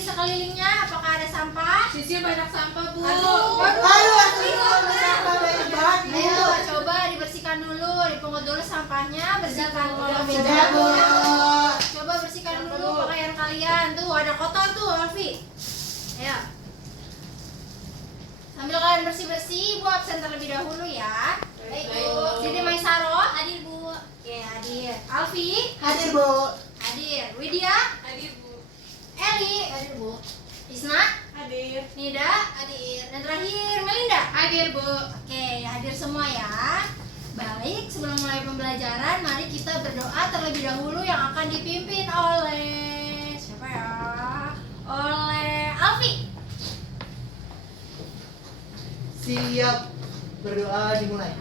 di sekelilingnya? Apakah ada sampah? Sisi banyak sampah, Bu. Aduh, ayo coba dibersihkan dulu, dipungut dulu sampahnya, bersihkan terlebih dahulu. Coba bersihkan dulu pakaian kalian. Tuh ada kotor tuh, Alfi. Ayo. Sambil kalian bersih-bersih, Bu absen terlebih dahulu ya. Baik, Bu. Jadi Maisaro, hadir, Bu. Oke, hadir. Alfi, Hadir, Bu. hadir. Widya, Hadir, Bu. Eli, hadir, Bu. Isna, Hadir. Nida, hadir. Dan terakhir Melinda. Hadir, Bu. Oke, hadir semua ya. Baik, sebelum mulai pembelajaran, mari kita berdoa terlebih dahulu yang akan dipimpin oleh siapa ya? Oleh Alfi. Siap. Berdoa dimulai.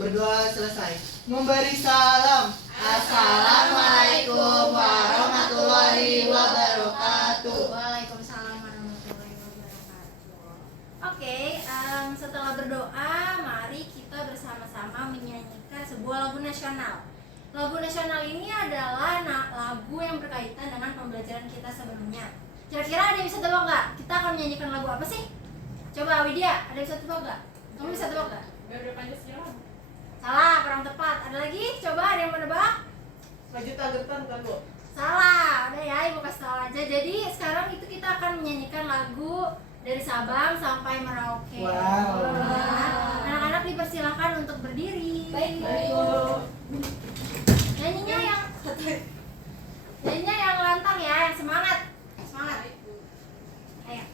Berdoa selesai. Memberi salam. Assalamualaikum warahmatullahi wabarakatuh. Waalaikumsalam warahmatullahi wabarakatuh. Oke, setelah berdoa, mari kita bersama-sama menyanyikan sebuah lagu nasional. Lagu nasional ini adalah lagu yang berkaitan dengan pembelajaran kita sebelumnya. Kira-kira ada yang bisa tebak nggak? Kita akan menyanyikan lagu apa sih? Coba Widya, ada yang bisa tebak nggak? Kamu bisa tebak nggak? Garuda Pancasila. Salah, kurang tepat. Ada lagi? Coba ada yang menebak? Selanjutnya Getan kan, Bu? Salah, udah ya, ibu kasih tahu aja. Jadi sekarang itu kita akan menyanyikan lagu dari Sabang sampai Merauke. Wow. Nah, anak-anak dipersilakan untuk berdiri. Baik, Bu. Nyanyinya yang lantang ya, yang semangat. Semangat. Baik, Bu. Ayo.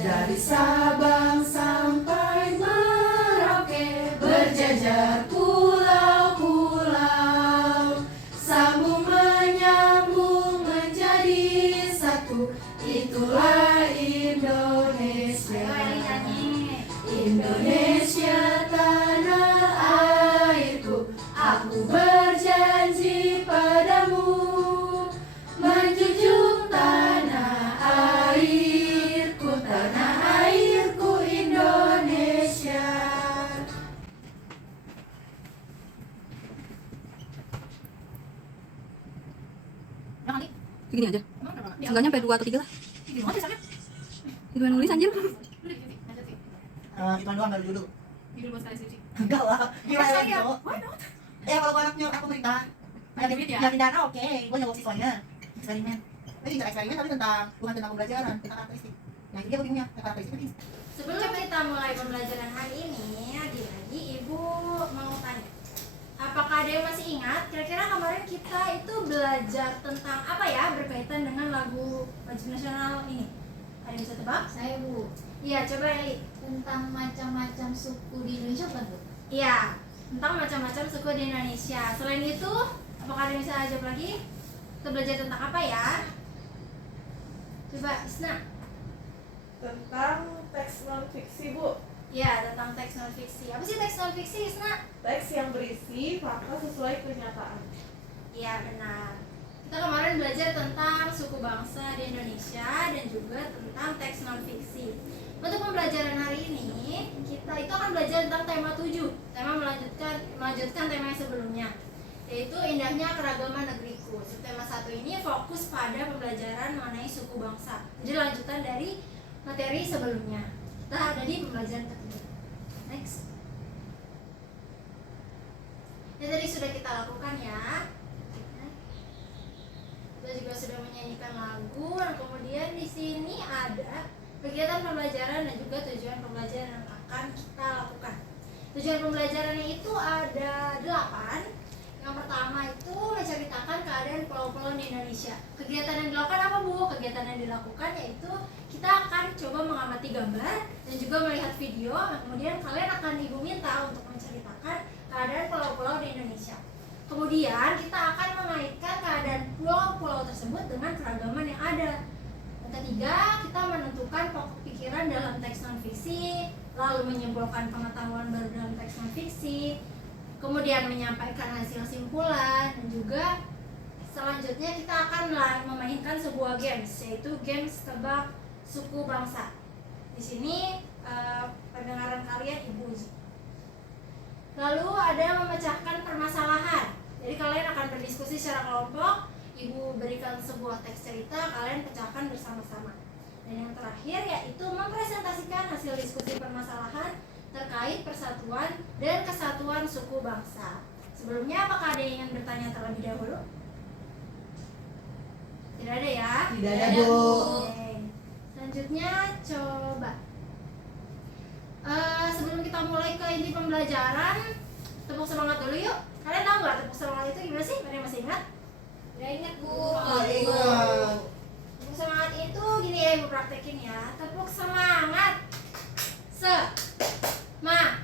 Dari Sabang sampai Merauke, berjajar pulau-pulau, sambung menyambung menjadi satu, itulah Indonesia. Ayo Eli nyanyi. Indonesia tanah airku, aku berjanji padamu, menjunjung tanah airku, tanah airku Indonesia. Segini aja. Seenggaknya sampai 2 atau 3 lah. Itu yang nulis anjir. Iklan doang dari dulu. Judul bos kali suci. Enggak lah. Gila Masa lagi, ya? Cok. Kalau anaknya aku perintah. Ada duit ya? Yakin dana oke. Gue nyogok siswanya. Eksperimen. Ini tidak eksperimen tapi bukan tentang pembelajaran, tentang karakteristik. Nah, itu dia buktinya, karakteristik itu. Sebelum kita mulai pembelajaran hari ini, lagi-lagi Ibu mau tanya. Apakah ada yang masih ingat? Kira-kira kemarin kita itu belajar tentang apa ya berkaitan dengan lagu wajib nasional ini? Ada yang bisa tebak? Saya, Bu, Iya, coba Eli. tentang macam-macam suku di Indonesia kan, Bu? Iya, tentang macam-macam suku di Indonesia. Selain itu, apakah ada yang bisa jawab lagi? Kita belajar tentang apa ya? Coba Isna. Tentang teks non fiksi, Bu. Iya, tentang teks non fiksi. Apa sih teks non fiksi, Isna? Teks yang berisi fakta sesuai kenyataan. Iya, benar. Kita kemarin belajar tentang suku bangsa di Indonesia dan juga tentang teks non fiksi. Untuk pembelajaran hari ini, kita itu akan belajar tentang tema 7. Tema melanjutkan tema yang sebelumnya, yaitu indahnya keragaman negeriku. Tema 1 ini fokus pada pembelajaran mengenai suku bangsa. Jadi lanjutan dari materi sebelumnya. Kita ada di pembelajaran ketiga. Next. Ini tadi sudah kita lakukan ya. Kita juga sudah menyanyikan lagu, dan kemudian di sini ada kegiatan pembelajaran dan juga tujuan pembelajaran yang akan kita lakukan. Tujuan pembelajarannya itu ada 8. Yang pertama itu menceritakan keadaan pulau-pulau di Indonesia. Kegiatan yang dilakukan apa, Bu? Kegiatan yang dilakukan yaitu kita akan coba mengamati gambar dan juga melihat video. Kemudian kalian akan Ibu minta untuk menceritakan keadaan pulau-pulau di Indonesia. Kemudian kita akan mengaitkan keadaan pulau-pulau tersebut dengan keragaman yang ada. Yang ketiga, kita menentukan pokok pikiran dalam teks non fiksi, lalu menyimpulkan pengetahuan baru dalam teks non fiksi. kemudian menyampaikan hasil simpulan, dan juga selanjutnya kita akan memainkan sebuah games, yaitu games tebak suku bangsa. Di sini pendengaran kalian Ibu uji. Lalu ada memecahkan permasalahan. Jadi kalian akan berdiskusi secara kelompok, Ibu berikan sebuah teks cerita, kalian pecahkan bersama-sama. Dan yang terakhir yaitu mempresentasikan hasil diskusi permasalahan terkait persatuan dan kesatuan suku bangsa. Sebelumnya apakah ada yang ingin bertanya terlebih dahulu? Tidak ada ya? Tidak ada, Bu. Oke. Selanjutnya coba sebelum kita mulai ke inti pembelajaran, tepuk semangat dulu yuk. Kalian tahu nggak tepuk semangat itu gimana sih? Ada yang masih ingat? Udah ingat Bu. Ingat. Tepuk semangat itu gini ya, Ibu praktekin ya. Tepuk semangat. Semangat.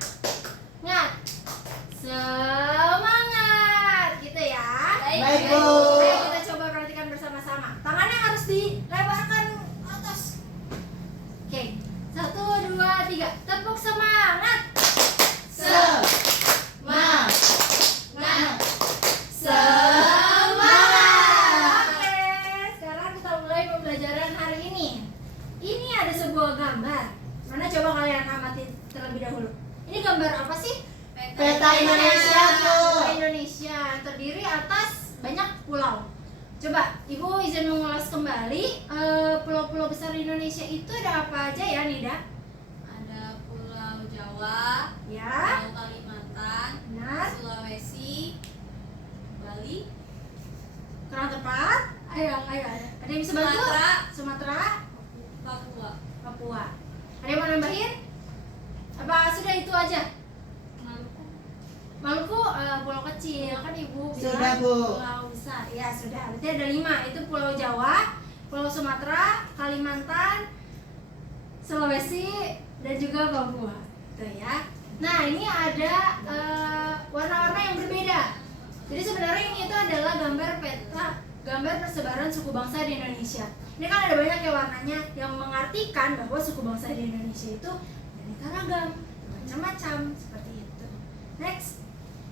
Gitu ya. Baik, Bu. Ayo kita coba perhatikan bersama-sama. Tangannya harus dilebarkan atas. Oke. 1, 2, 3. Tepuk semangat. Semangat. Oke, sekarang kita mulai pembelajaran hari ini. Ini ada sebuah gambar. Mana coba kalian amati terlebih dahulu. Ini gambar apa sih? Peta Indonesia, Bu. Peta Indonesia terdiri atas banyak pulau. Coba Ibu izin mengulas kembali pulau-pulau besar di Indonesia itu ada apa aja ya, Nida? Ada Pulau Jawa, Ya, Pulau Kalimantan, benar. Sulawesi, Bali, Kurang tepat. Ayo. Ada yang bisa bantu? Sumatera. Sumatera, Papua, Papua. Ada yang mau nambahin? Apa sudah itu aja? Maluku. Maluku pulau kecil kan Ibu bilang Sudah, Bu. pulau besar. Ya sudah. Berarti ada 5. Itu Pulau Jawa, Pulau Sumatera, Kalimantan, Sulawesi, dan juga Papua. Gitu ya. Nah ini ada warna-warna yang berbeda. Jadi sebenarnya ini itu adalah gambar peta, gambar persebaran suku bangsa di Indonesia. Ini kan ada banyak ya warnanya yang mengartikan bahwa suku bangsa di Indonesia itu beraneka ragam, macam-macam seperti itu. Next,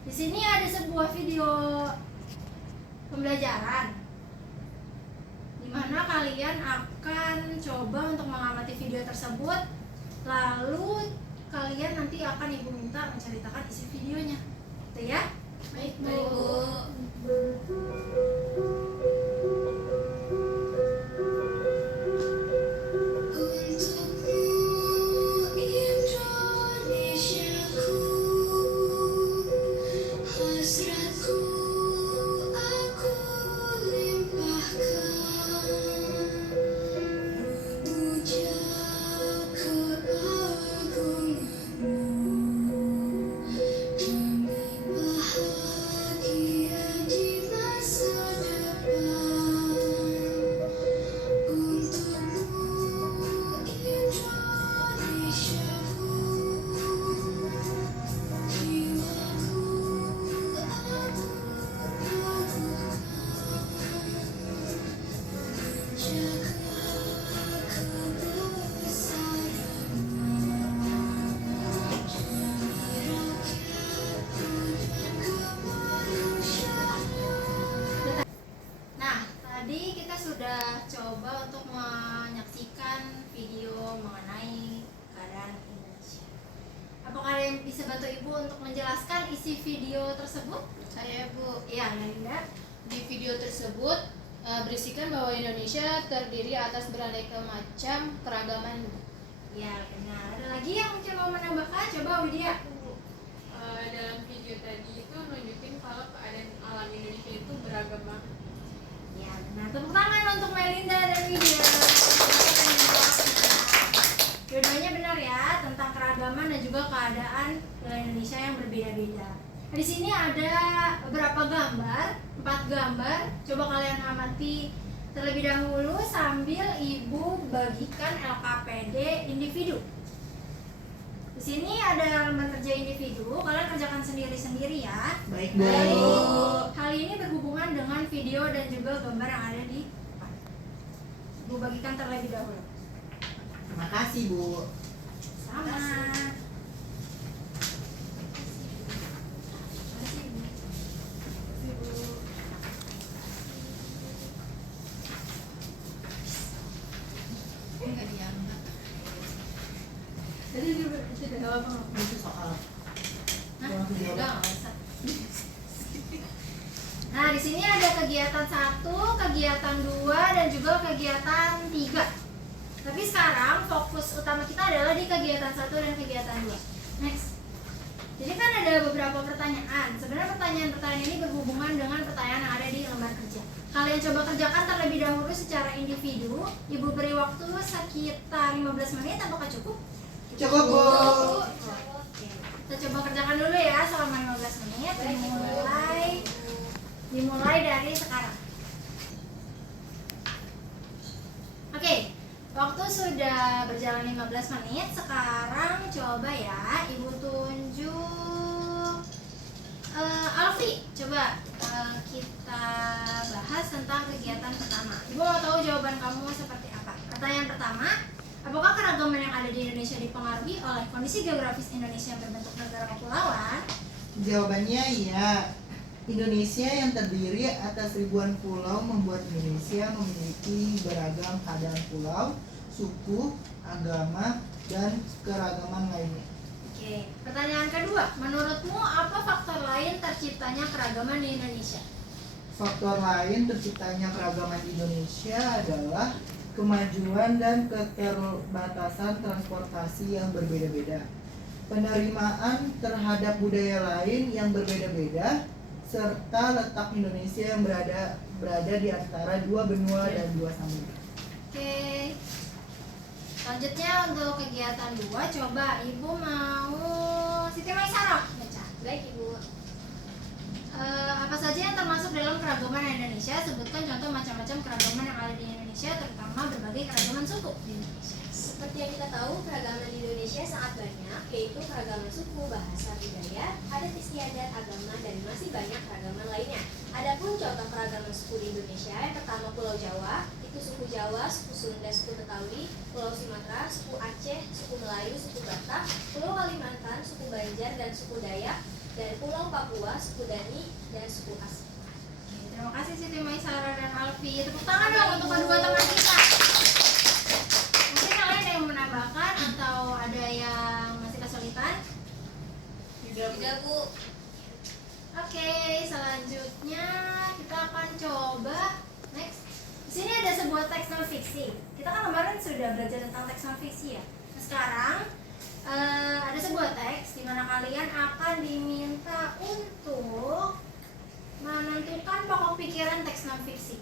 di sini ada sebuah video pembelajaran di mana kalian akan coba untuk mengamati video tersebut, lalu kalian nanti akan Ibu minta menceritakan isi videonya, gitu ya? Baik Bu. Nah, tadi kita sudah coba untuk menyaksikan video mengenai keadaan Indonesia. Apakah ada yang bisa bantu Ibu untuk menjelaskan isi video tersebut? Saya Bu. Iya, Linda. Di video tersebut berisikan bahwa Indonesia terdiri atas beraneka macam keragaman. Ya, benar. Ada lagi yang mungkin mau menambahkan? Coba Widya. Dalam video tadi itu nunjukin kalau keadaan alam Indonesia itu beragam banget. Ya, benar. Tepuk tangan untuk Melinda dan Widya. Dua-duanya benar ya, tentang keragaman dan juga keadaan Indonesia yang berbeda-beda. Di sini ada beberapa gambar, 4 gambar. Coba kalian amati terlebih dahulu sambil Ibu bagikan LKPD individu. Di sini ada lembar kerja individu, kalian kerjakan sendiri-sendiri ya. Baik, Bu. Jadi, hal ini berhubungan dengan video dan juga gambar yang ada di depan. Ibu bagikan terlebih dahulu. Terima kasih, Bu. Sama. di sini ada kegiatan 1, kegiatan 2, dan juga kegiatan 3. Tapi sekarang fokus utama kita adalah di kegiatan 1 dan kegiatan 2. Next. Jadi kan ada beberapa pertanyaan. Sebenarnya pertanyaan-pertanyaan ini berhubungan dengan pertanyaan yang ada di lembar kerja. Kalian coba kerjakan terlebih dahulu secara individu. Ibu beri waktu sekitar 15 menit. Apakah cukup? Cukup, Bu. Oke. Kita coba kerjakan dulu ya selama 15 menit. Dimulai dari sekarang. Oke. Waktu sudah berjalan 15 menit. Sekarang coba ya Ibu tunjuk Alfi. Coba kita bahas tentang kegiatan pertama. Ibu mau tahu jawaban kamu seperti apa? Pertanyaan pertama, apakah keragaman yang ada di Indonesia dipengaruhi oleh kondisi geografis Indonesia yang berbentuk negara kepulauan? Jawabannya iya. Indonesia yang terdiri atas ribuan pulau membuat Indonesia memiliki beragam keadaan pulau, suku, agama, dan keragaman lainnya. Oke, pertanyaan kedua, menurutmu apa faktor lain terciptanya keragaman di Indonesia? Faktor lain terciptanya keragaman di Indonesia adalah kemajuan dan keterbatasan transportasi yang berbeda-beda, penerimaan terhadap budaya lain yang berbeda-beda, serta letak Indonesia yang berada di antara dua benua dan dua samudra. Oke. Selanjutnya untuk kegiatan 2, coba Ibu mau Siti Maisarah baca. Baik Ibu. Apa saja yang termasuk dalam keragaman Indonesia? Sebutkan contoh macam-macam keragaman yang ada di Indonesia, terutama berbagai keragaman suku di Indonesia. Seperti yang kita tahu, keragaman di Indonesia sangat banyak, yaitu keragaman suku, bahasa, budaya, adat istiadat, agama, dan masih banyak keragaman lainnya. Adapun contoh keragaman suku di Indonesia, yang pertama Pulau Jawa, itu suku Jawa, suku Sunda, suku Betawi, Pulau Sumatera, suku Aceh, suku Melayu, suku Batak, Pulau Kalimantan, suku Banjar, dan suku Dayak, dan Pulau Papua, suku Dani, dan suku Asli. Terima kasih Siti Maisarah dan Alfi. Tepuk tangan dong untuk kedua teman kita. Mungkin kalian ada yang menambahkan atau ada yang masih kesulitan? Tidak, Bu. Oke, selanjutnya kita akan coba next. Di sini ada sebuah teks non fiksi. Kita kan kemarin sudah belajar tentang teks non fiksi ya. Nah, sekarang ada sebuah teks di mana kalian akan diminta untuk menentukan pokok pikiran teks non fiksi.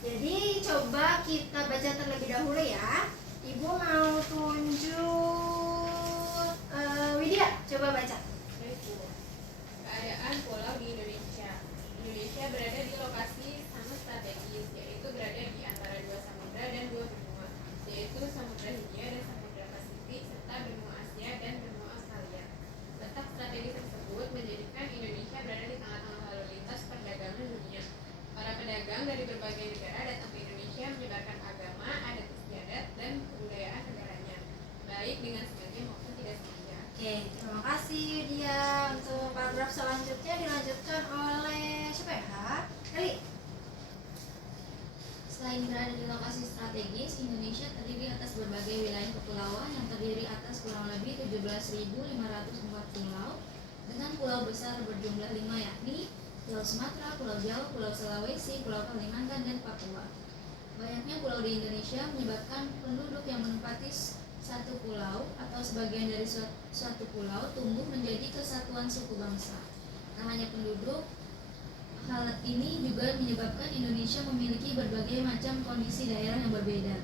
Jadi coba kita baca terlebih dahulu ya. Ibu mau tunjuk Widya, coba baca. Keadaan pulau di Indonesia. Indonesia berada di lokasi sangat strategis, yaitu berada di antara dua samudra dan dua benua, yaitu Samudra Hindia dan Samudra Pasifik, serta benua Asia dan benua Australia. Letak strategis tersebut menjadikan Indonesia berada di tengah-tengah lalu lintas perdagangan dunia. Para pedagang dari berbagai negara datang ke Indonesia menyebarkan agama, adat istiadat, dan kebudayaan negaranya, baik dengan sengaja maupun tidak sengaja. Oke, terima kasih Widya. Untuk paragraf selanjutnya dilanjutkan oleh siapa ya? Eli. Selain berada di lokasi strategis, Indonesia terdiri atas berbagai wilayah kepulauan yang terdiri atas kurang lebih 17.504 pulau dengan pulau besar berjumlah 5 yakni Pulau Sumatera, Pulau Jawa, Pulau Sulawesi, Pulau Kalimantan, dan Papua. Banyaknya pulau di Indonesia menyebabkan penduduk yang menempati satu pulau atau sebagian dari suatu pulau tumbuh menjadi kesatuan suku bangsa. Tak hanya penduduk, hal ini juga menyebabkan Indonesia memiliki berbagai macam kondisi daerah yang berbeda.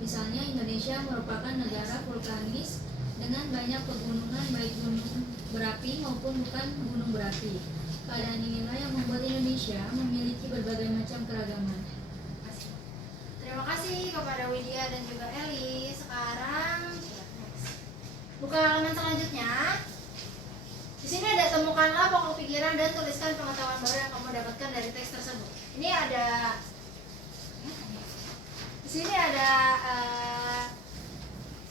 Misalnya Indonesia merupakan negara vulkanis dengan banyak pegunungan baik gunung berapi maupun bukan gunung berapi. Keadaan inilah yang membuat Indonesia memiliki berbagai macam keragaman. Terima kasih kepada Widya dan juga Eli. Sekarang buka halaman selanjutnya. Di sini ada temukanlah pokok pikiran dan tuliskan pengetahuan baru yang kamu dapatkan dari teks tersebut. Ini ada di sini ada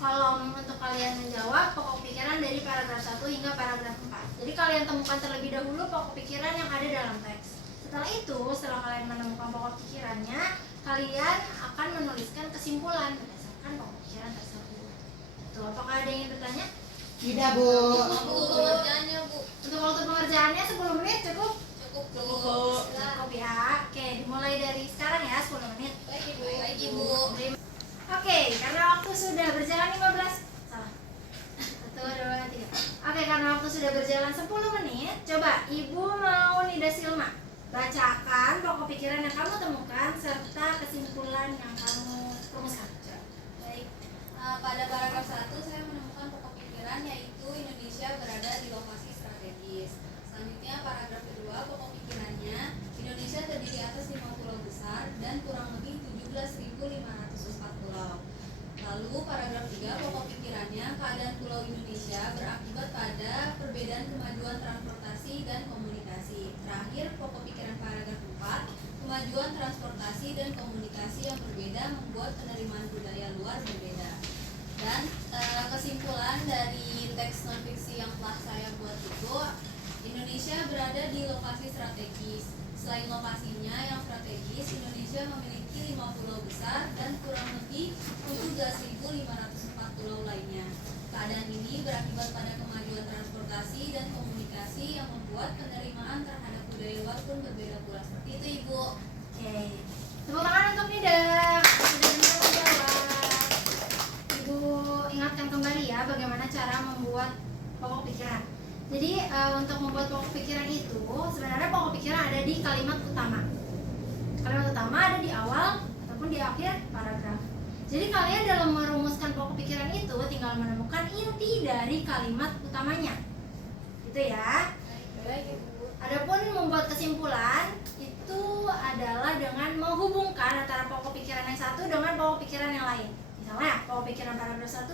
kolom untuk kalian menjawab pokok pikiran dari paragraf 1 hingga paragraf 4. Jadi kalian temukan terlebih dahulu pokok pikiran yang ada dalam teks. Setelah itu, setelah kalian menemukan pokok pikirannya, kalian akan menuliskan kesimpulan berdasarkan pokok pikiran tersebut. Tuh, apakah ada yang ingin bertanya? Tidak, Bu. Pengerjaannya, Bu. Untuk waktu pengerjaannya 10 menit cukup? Cukup, Bu. Oke, karena waktu sudah berjalan 15. Salah. 1, 2, 3. Oke, karena waktu sudah berjalan 10 menit, coba Ibu mau Nida Silma bacakan pokok pikiran yang kamu temukan serta kesimpulan yang kamu rumuskan. Baik, pada paragraf 1 saya menemukan pokok pikiran yaitu Indonesia berada di lokasi strategis. Selanjutnya paragraf kedua, pokok pikirannya Indonesia terdiri atas 5 pulau besar dan kurang lebih 17.504 pulau. Lalu paragraf 3, pokok pikirannya keadaan pulau Indonesia berakibat pada perbedaan kemajuan transportasi dan komunikasi. Terakhir, pokok pikiran paragraf 4, kemajuan transportasi dan komunikasi yang berbeda membuat penerimaan budaya luar berbeda. Dan kesimpulan dari teks non-fiksi yang telah saya buat itu, Indonesia berada di lokasi strategis. Selain lokasinya yang strategis, Indonesia memiliki 5 pulau besar dan kurang lebih 17.504 pulau lainnya. Keadaan ini berakibat pada kemajuan transportasi dan komunikasi yang membuat penerimaan terhadap budaya luar pun berbeda pula. Seperti itu, Ibu. Oke. Tepuk tangan untuk Nida. Sudah benar menjawab. Ibu ingatkan kembali ya bagaimana cara membuat pokok pikiran. Jadi untuk membuat pokok pikiran itu sebenarnya pokok pikiran ada di kalimat utama. Kalimat utama ada di awal ataupun di akhir paragraf. Jadi kalian dalam merumuskan pokok pikiran itu tinggal menemukan inti dari kalimat utamanya. Gitu ya. Baik, Ibu. Adapun membuat kesimpulan itu adalah dengan menghubungkan antara pokok pikiran yang satu dengan pokok pikiran yang lain. Misalnya pokok pikiran paragraf 1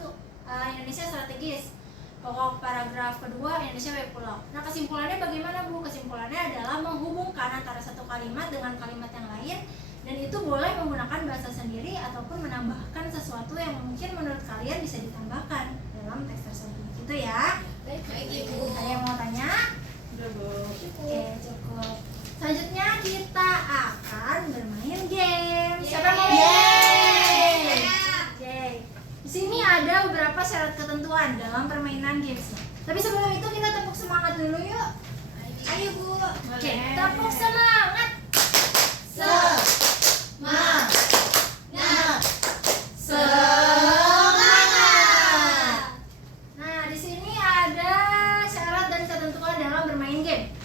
Indonesia strategis. Pokok paragraf kedua Indonesia banyak pulau. Nah, kesimpulannya bagaimana, Bu? Kesimpulannya adalah menghubungkan antara satu kalimat dengan kalimat yang lain, dan itu boleh menggunakan bahasa sendiri ataupun menambahkan sesuatu yang mungkin menurut kalian bisa ditambahkan dalam teks tersebut. Gitu ya. Baik, Ibu. Ada yang mau tanya? Oke, cukup. Selanjutnya kita akan bermain game. Siapa yang mau main game? Oke. Di sini ada beberapa syarat ketentuan dalam permainan gamesnya. Tapi sebelum itu kita tepuk semangat dulu yuk. Ayo Bu. Oke, tepuk semangat. Nah, di sini ada syarat dan ketentuan dalam bermain game.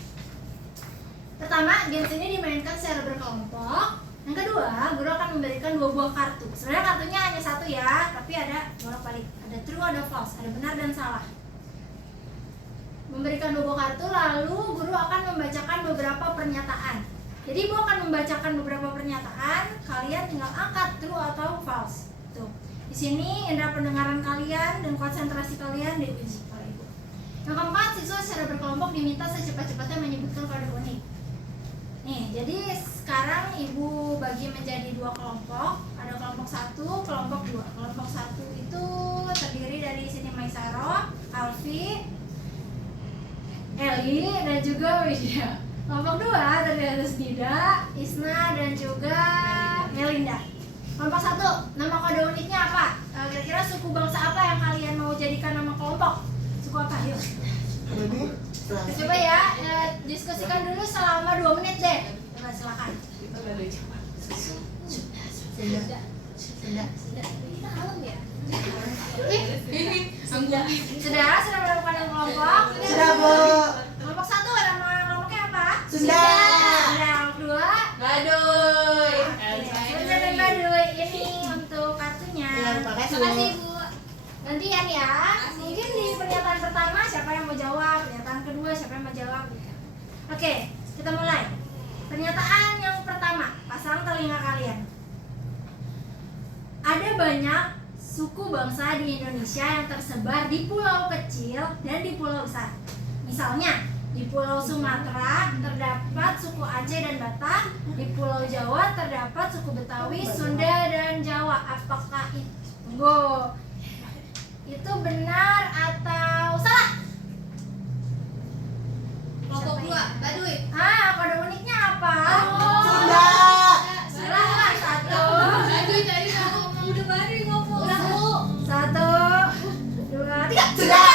Pertama, games ini dimainkan secara berkelompok. Yang kedua, guru akan memberikan 2 buah kartu. Sebenarnya kartunya hanya 1 ya, tapi ada bolak-balik. Ada true, ada false, ada benar dan salah. Memberikan 2 buah kartu, lalu guru akan membacakan beberapa pernyataan. Jadi ibu akan membacakan beberapa pernyataan, kalian tinggal angkat true atau false. Tuh. Di sini indera pendengaran kalian dan konsentrasi kalian diuji oleh ibu. Yang keempat, siswa secara berkelompok diminta secepat-cepatnya menyebutkan kode unik. Nih, jadi sekarang ibu bagi menjadi 2 kelompok. Ada kelompok 1, kelompok 2. Kelompok 1 itu terdiri dari Siti Maisaro, Alfi, Eli, dan juga Widya. Kelompok 2 terdiri dari Dida, Isna, dan juga Melinda. Kelompok 1, nama kode uniknya apa? Kira-kira suku bangsa apa yang kalian mau jadikan nama kelompok? Suku apa? Yuk. Coba ya, diskusikan dulu selama 2 menit deh. Coba silakan. Sudah menemukan yang kelompok? Sudah, Bu. Kelompok 1 nama kelompoknya apa? Sudah. Kelompok 2? Baduy. Sunda dan Baduy. Ini untuk kartunya. Terima kasih, Bu. Makasih, Bu. Gantian ya. Mungkin di pernyataan pertama siapa yang mau jawab, pernyataan kedua siapa yang mau jawab. Oke, kita mulai. Pernyataan yang pertama, pasang telinga kalian. Ada banyak suku bangsa di Indonesia yang tersebar di pulau kecil dan di pulau besar. Misalnya, di Pulau Sumatera terdapat suku Aceh dan Batak, di Pulau Jawa terdapat suku Betawi, Sunda, dan Jawa. Apakah itu benar atau salah? Kelompok 2, Baduy. Kode uniknya apa? Sunda. Salah lah, 1. Baduy tadi kamu ngomong udah Baduy ngomong. 1, 2, 3. Sudah.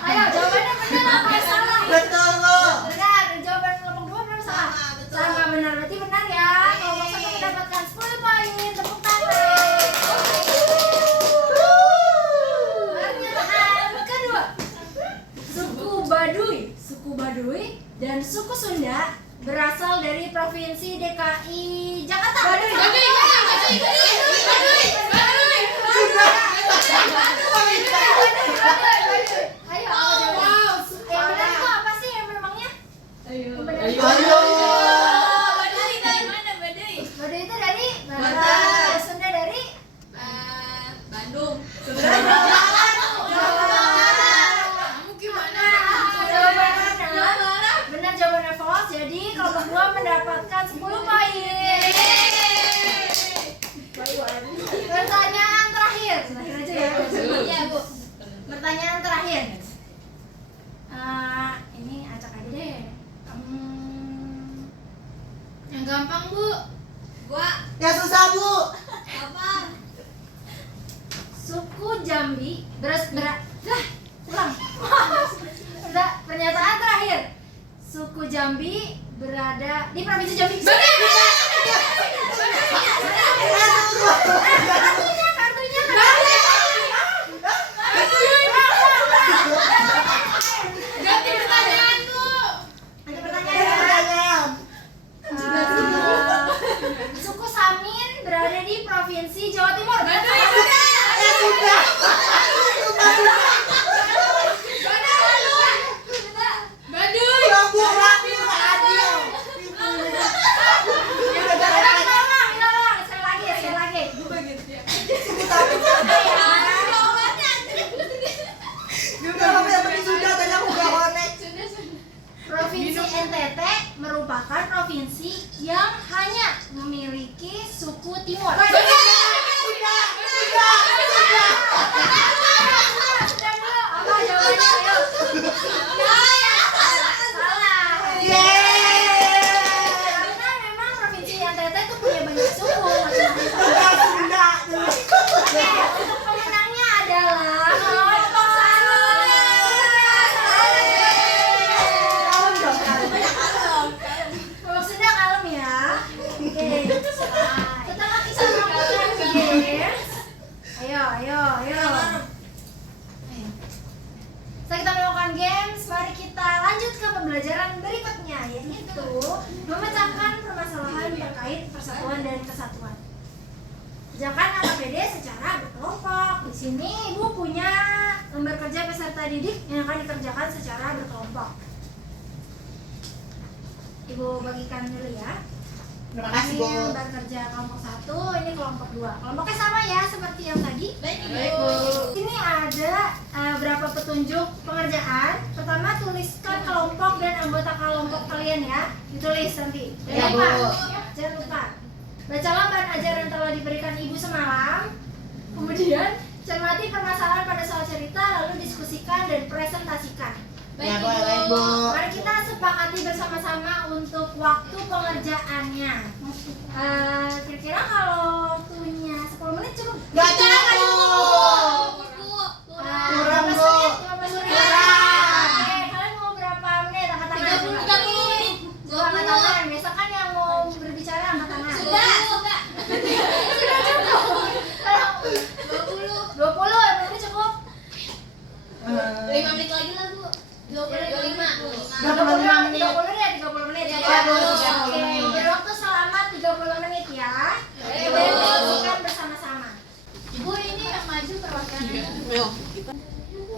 Ayo, jawabannya benar apa salah? Betul, Bu. Benar, jawaban kelompok 2 benar salah? Sama, betul. Sama, benar, berarti benar ya. Kelompok 1 mendapatkan 10 poin. Tepuk Baduy dan suku Sunda berasal dari Provinsi DKI Jakarta. Baduy. Ayo, yang benar itu apa sih yang memangnya? Ayo. Baduy dari mana Baduy? Baduy itu dari Barat, Sunda dari Bandung. Jawa Barat. Kamu gimana? Jawa Barat. Benar jawabannya Fos. Jadi kelompok 2 mendapatkan 10 poin. Pertanyaan terakhir. Terakhir aja ya. Iya, Bu. Pertanyaan terakhir. Ini acak aja deh. Yang gampang, Bu. Gua Ya susah Bu. apa? Suku Jambi ulang. Udah, pernyataan terakhir. Suku Jambi berada di Provinsi Jambi. Kartunya. Ganti pertanyaan, Bu. Ada pertanyaan. Suku Samin berada di Provinsi Jawa Timur. Baduy. Sekali lagi. Provinsi NTT merupakan provinsi yang hanya memiliki suku Timur. Sudah dulu. Apa jawabannya? Ayo. Salah. Karena memang provinsi NTT itu punya banyak suku. Oke, untuk pemenangnya adalah kalau sudah kalem ya. Oke. Setelah kita melakukan games, ayo. Setelah kita melakukan games, mari kita lanjut ke pembelajaran berikutnya, yaitu memecahkan permasalahan terkait persatuan dan kesatuan. Kerjakan APD secara berkelompok. Di sini Ibu punya lembar kerja peserta didik yang akan dikerjakan secara berkelompok. Ibu bagikan dulu ya. Terima kasih Bu. Ini lembar kerja kelompok 1, ini kelompok 2. Kelompoknya sama ya seperti yang tadi. Baik, Bu. Ini ada berapa petunjuk pengerjaan. Pertama, tuliskan kelompok dan anggota kelompok kalian ya. Ditulis nanti. Ya, Jangan lupa. Bu. Jangan lupa. Bacalah bahan ajar yang telah diberikan Ibu semalam. Kemudian cermati permasalahan pada soal cerita, lalu diskusikan dan presentasikan. Ya boleh Bu. Mari kita sepakati bersama-sama untuk waktu pengerjaannya. Kira-kira kalau waktunya 10 menit cukup? Gak cukup. Kurang, Bu. 15 menit. Kurang. Oke, kalian mau berapa menit? Angkat tangan. 30 menit. Coba angkat tangan. Besok kan yang mau berbicara angkat tangan. Sudah. Sudah cukup. 20 menit cukup. 5 menit lagi lah, Bu. 25 25 menit. 30 deh, 30 menit ya. Ya, Bu. Oke, berwaktu selama 30 menit ya. Kita diskusikan bersama-sama. Ibu, ini yang maju perwakilannya.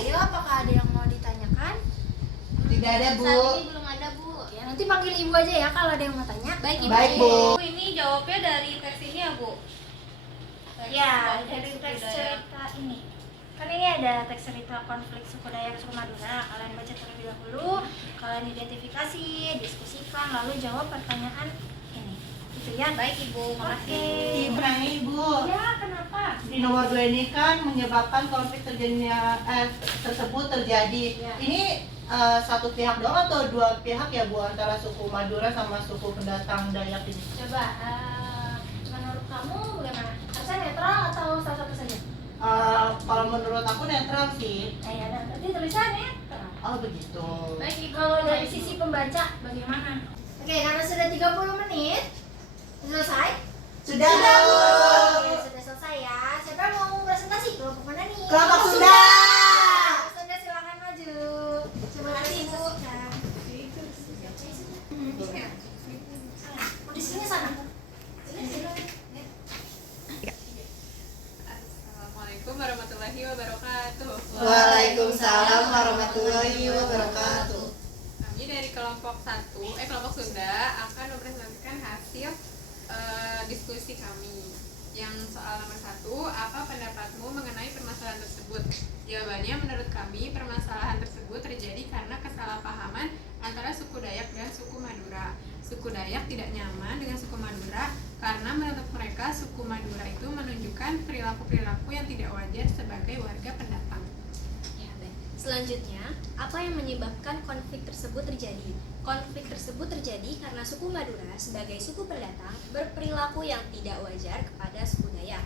Ayo, apakah ada yang mau ditanyakan? Tidak ada Bu. Saat ini belum ada, Bu. Ya, nanti panggil Ibu aja ya kalau ada yang mau tanya. Baik, Ibu. Baik Bu. Ini jawabnya dari teks ini ya, Bu? Ya, dari teks cerita ini. Kan ini ada teks cerita konflik suku Dayak suku Madura. Kalian baca terlebih dahulu, kalian identifikasi, diskusikan, lalu jawab pertanyaan ini. Gitu ya. Baik, Ibu. Makasih. Ibrahim Ibu. Ya, kenapa? Di nomor 2 ini kan menyebabkan konflik tersebut terjadi. Ya. Ini satu pihak doang atau dua pihak ya Bu, antara suku Madura sama suku pendatang Dayak ini? Coba, menurut kamu bagaimana? Harusnya netral atau salah satu saja? Kalau menurut aku netral sih. Ya, nanti tulisannya. Oh begitu. Baik, kalau dari sisi pembaca bagaimana? Oke, karena sudah 30 menit selesai. Sudah Bu. Oke, sudah selesai ya. Siapa yang mau presentasi? Kelompok mana nih? Kelompok Sunda. Sunda silakan maju. Coba presentasikan. Waalaikumsalam warahmatullahi wabarakatuh. Kami dari kelompok Sunda akan mempresentasikan hasil diskusi kami. Yang soal nomor 1, apa pendapatmu mengenai permasalahan tersebut? Jawabannya, menurut kami permasalahan tersebut terjadi karena kesalahpahaman antara suku Dayak dan suku Madura. Suku Dayak tidak nyaman dengan suku Madura karena menurut mereka suku Madura itu menunjukkan perilaku-perilaku yang tidak wajar sebagai warga pendatang. Selanjutnya, apa yang menyebabkan konflik tersebut terjadi? Konflik tersebut terjadi karena suku Madura sebagai suku pendatang berperilaku yang tidak wajar kepada suku Dayak.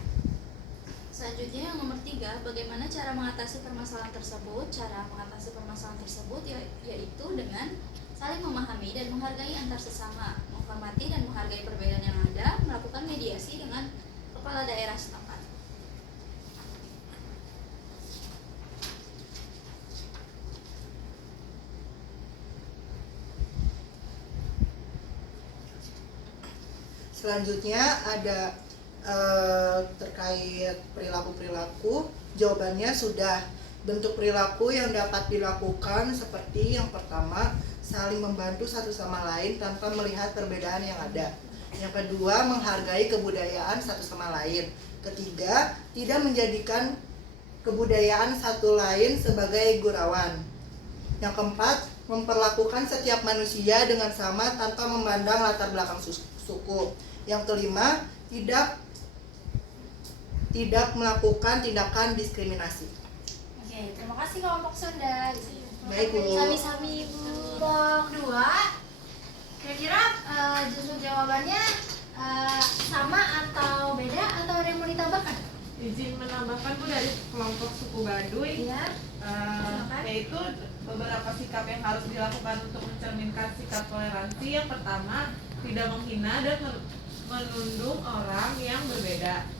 Selanjutnya yang nomor 3, bagaimana cara mengatasi permasalahan tersebut? Cara mengatasi permasalahan tersebut yaitu dengan saling memahami dan menghargai antar sesama, menghormati dan menghargai perbedaan yang ada, melakukan mediasi dengan kepala daerah setempat. Selanjutnya ada terkait perilaku-perilaku. Jawabannya sudah. Bentuk perilaku yang dapat dilakukan seperti yang pertama, saling membantu satu sama lain tanpa melihat perbedaan yang ada. Yang kedua, menghargai kebudayaan satu sama lain. Ketiga, tidak menjadikan kebudayaan satu lain sebagai gurauan. Yang keempat, memperlakukan setiap manusia dengan sama tanpa memandang latar belakang suku. Yang kelima, tidak melakukan tindakan diskriminasi. Oke, terima kasih kelompok Sunda. Baik, Bu. Sami-sami, Bu. Kelompok 2, kira-kira untuk jawabannya sama atau beda atau ada yang mau ditambahkan? Izin menambahkan Bu dari kelompok suku Baduy, Iya. yaitu beberapa sikap yang harus dilakukan untuk mencerminkan sikap toleransi. Yang pertama, tidak menghina dan menunduk orang yang berbeda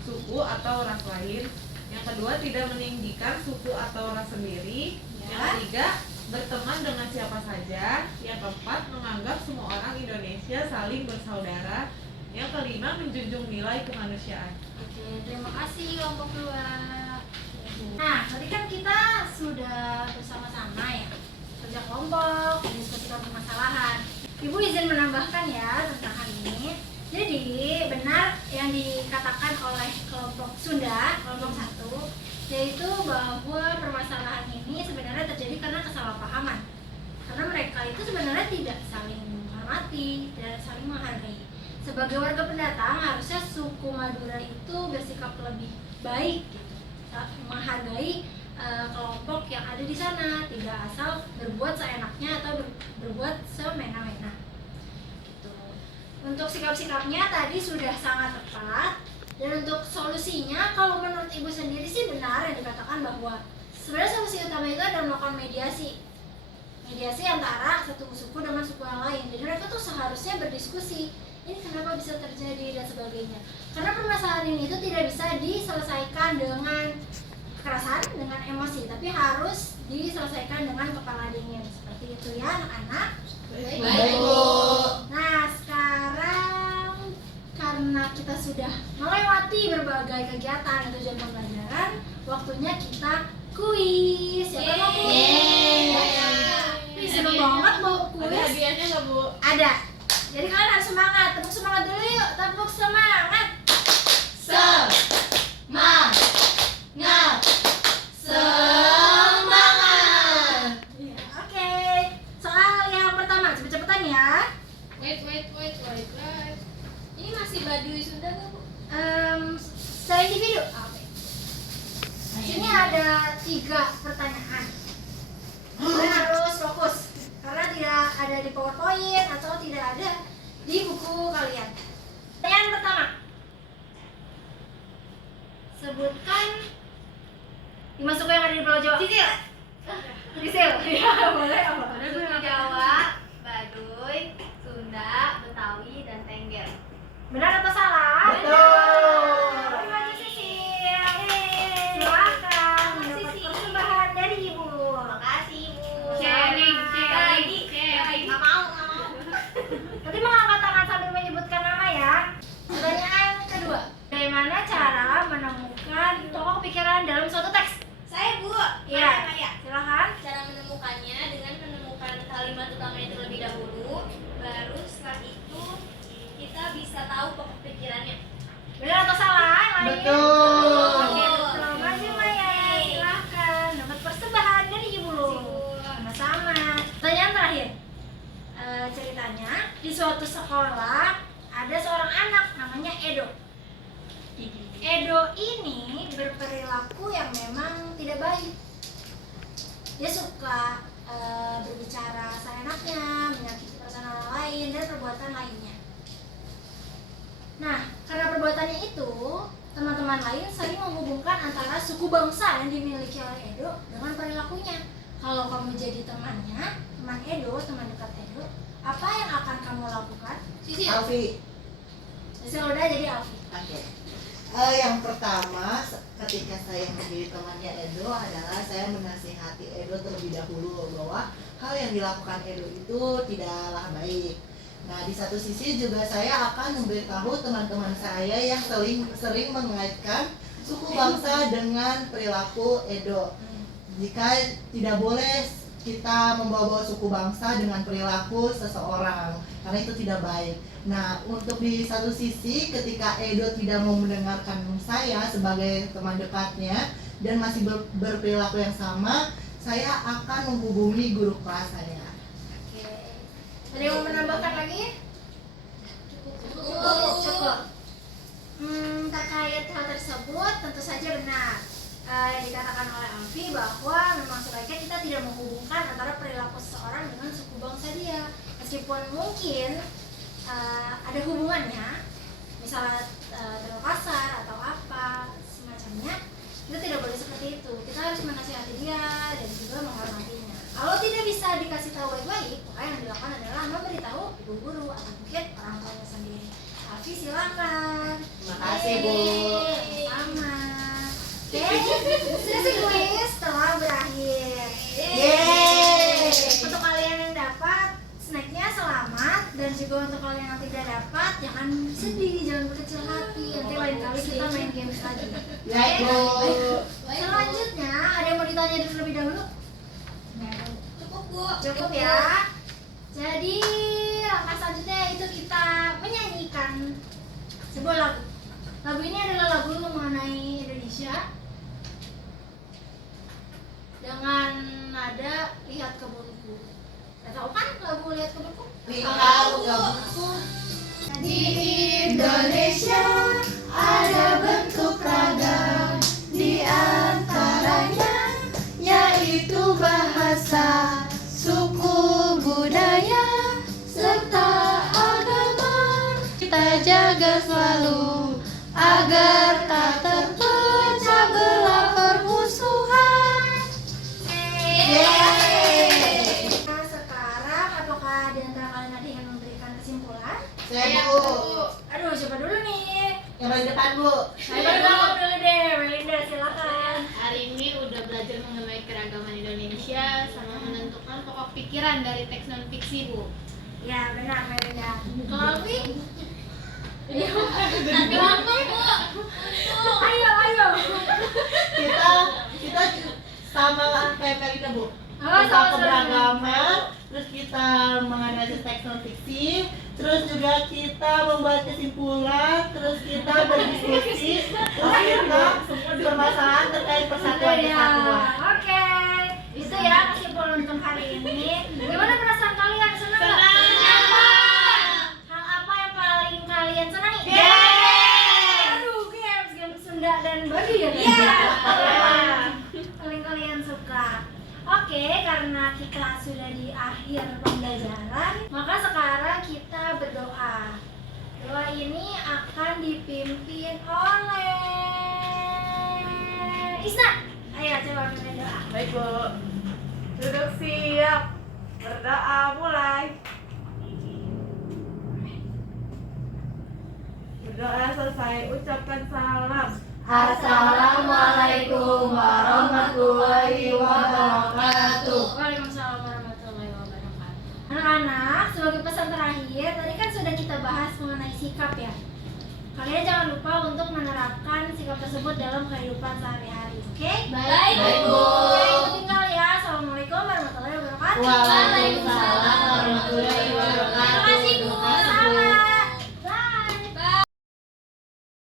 suku atau ras lain. Yang kedua, tidak meninggikan suku atau ras sendiri. Yang ketiga, berteman dengan siapa saja. Yang keempat, menganggap semua orang Indonesia saling bersaudara. Yang kelima, menjunjung nilai kemanusiaan. Oke, terima kasih kelompok 2. Nah, tadi kan kita sudah bersama-sama ya kerja kelompok, diskusikan permasalahan. Ibu izin menambahkan ya tentang hal ini. Jadi benar yang dikatakan oleh kelompok Sunda, kelompok 1, yaitu bahwa permasalahan ini sebenarnya terjadi karena kesalahpahaman. Karena mereka itu sebenarnya tidak saling menghormati dan saling menghargai. Sebagai warga pendatang, harusnya suku Madura itu bersikap lebih baik gitu, menghargai kelompok yang ada di sana, tidak asal berbuat seenaknya atau berbuat semena-mena. Gitu. Untuk sikap-sikapnya tadi sudah sangat tepat, dan untuk solusinya, kalau menurut ibu sendiri sih benar yang dikatakan bahwa sebenarnya solusi utama itu adalah melakukan mediasi antara satu suku dengan suku yang lain. Jadi mereka tuh seharusnya berdiskusi, ini kenapa bisa terjadi dan sebagainya. Karena permasalahan ini itu tidak bisa diselesaikan dengan kekerasan, dengan emosi, tapi harus diselesaikan dengan kepala dingin. Seperti itu ya anak-anak. Baik, Bu. Nah, sekarang karena kita sudah melewati berbagai kegiatan dan tujuan pembelajaran, waktunya kita kuis. Siapa mau kuis? Ih, seru banget mau kuis. Ada hadiahnya nggak, Bu? Ada. Jadi kalian harus semangat. Tepuk semangat dulu yuk. Tepuk semangat. Semangat. Iya, oke. Soal yang pertama, cepet-cepetan ya. Wait. Ini masih Baduy Sunda nggak, Bu? Secara individu. Oke. Sini ada 3 pertanyaan. Kalian harus fokus karena tidak ada di PowerPoint atau tidak ada di buku kalian. Pertanyaan pertama. Sebutkan 5 suku yang ada di Pulau Jawa. Sisil. Ya, boleh apa? Suku Jawa, Baduy, Sunda, Betawi, dan Tengger. Benar atau salah? Betul. Terima kasih Sisil. Silakan mendapat persembahan dari Ibu. Makasih, Bu. Sharing. Nggak mau. Nanti mengangkat tangan sambil menyebutkan nama ya. Pertanyaan kedua. Bagaimana cara menemukan pokok pikiran dalam suatu teks? Saya, Bu. Iya. di suatu sekolah ada seorang anak namanya Edo. Edo ini berperilaku yang memang tidak baik. Dia suka berbicara seenaknya, menyakiti perasaan orang lain, dan perbuatan lainnya. Nah, karena perbuatannya itu, teman-teman lain sering menghubungkan antara suku bangsa yang dimiliki oleh Edo dengan perilakunya. Kalau kamu jadi temannya, teman Edo, teman dekat Edo, apa yang akan kamu lakukan? Alfi. Udah jadi Alfi. Oke. Yang pertama, ketika saya menjadi temannya Edo adalah saya menasihati Edo terlebih dahulu bahwa hal yang dilakukan Edo itu tidaklah baik. Nah, di satu sisi juga saya akan memberitahu teman-teman saya yang sering mengaitkan suku bangsa dengan perilaku Edo. Jika tidak boleh kita membawa suku bangsa dengan perilaku seseorang, karena itu tidak baik. Nah, untuk di satu sisi ketika Edo tidak mau mendengarkan saya sebagai teman dekatnya dan masih berperilaku yang sama, saya akan menghubungi guru kelas saya. Oke. Ada yang mau menambahkan lagi? Cukup. Terkait hal tersebut tentu saja benar. Dikatakan oleh Alfi bahwa memang sebaiknya kita tidak menghubungkan antara perilaku seseorang dengan suku bangsa dia. Meskipun mungkin ada hubungannya, misalnya terlalu kasar atau apa semacamnya, kita tidak boleh seperti itu. Kita harus menasihati dia dan juga menghormatinya. Kalau tidak bisa dikasih tahu baik-baik, maka yang dilakukan adalah memberitahu ibu guru atau mungkin orang tuanya sendiri. Alfi silakan. Terima kasih, Bu. Sama. Oke, sesi kuis telah berakhir. Yeay. Untuk kalian yang dapat snacknya selamat, dan juga untuk kalian yang tidak dapat jangan sedih, jangan berkecil hati. Nanti lain kali kita main games lagi. Ya, Bu. Selanjutnya ada yang mau ditanya terlebih dahulu? Cukup, Bu. Cukup ya. Jadi langkah selanjutnya itu kita menyanyikan sebuah lagu. Lagu ini adalah lagu mengenai Indonesia dengan nada Lihat Kebunku. Tahu kan lagu Lihat Kebunku? Lihat Kebunku. Di Indonesia ada bentuk ragam, di antaranya yaitu bahasa, suku, budaya, serta agama. Kita jaga selalu agar tak terpecah belah permusuhan. Nah, sekarang apakah di antara kalian ada yang memberikan kesimpulan? Saya, Bu. Aduh, siapa dulu nih? Yang paling depan, Bu. Ayo dulu deh, Melinda silakan. Hari ini udah belajar mengenai keragaman Indonesia sama menentukan pokok pikiran dari teks non fiksi, Bu. Ya benar, Melinda. Kalau Alfi? Ayo. Kita sama kayak Melinda, Bu. Oh, Kita sama-sama. keberagaman, terus kita menganalisis teks non fiksi, terus juga kita membuat kesimpulan, terus kita berdiskusi, terus kita permasalahan terkait persatuan kesatuan. Oke. Itu ya kesimpulan untuk hari ini. Gimana perasaan kalian? Senang nggak? Hal apa yang paling kalian senangi? Aduh, games Sunda dan Bali ya? Paling kalian suka. Oke, karena kita sudah di akhir pembelajaran, maka sekarang kita berdoa. Doa ini akan dipimpin oleh Isna. Ayo coba mulai doa. Baik, Bu. Duduk siap. Berdoa mulai. Berdoa selesai, ucapkan salam. Assalamualaikum warahmatullahi wabarakatuh. Waalaikumsalam warahmatullahi wabarakatuh. Anak-anak, sebagai pesan terakhir, tadi kan sudah kita bahas mengenai sikap ya. Kalian jangan lupa untuk menerapkan sikap tersebut dalam kehidupan sehari-hari, oke? Baik, Bu. Oke, itu tinggal ya. Assalamualaikum warahmatullahi wabarakatuh. Waalaikumsalam.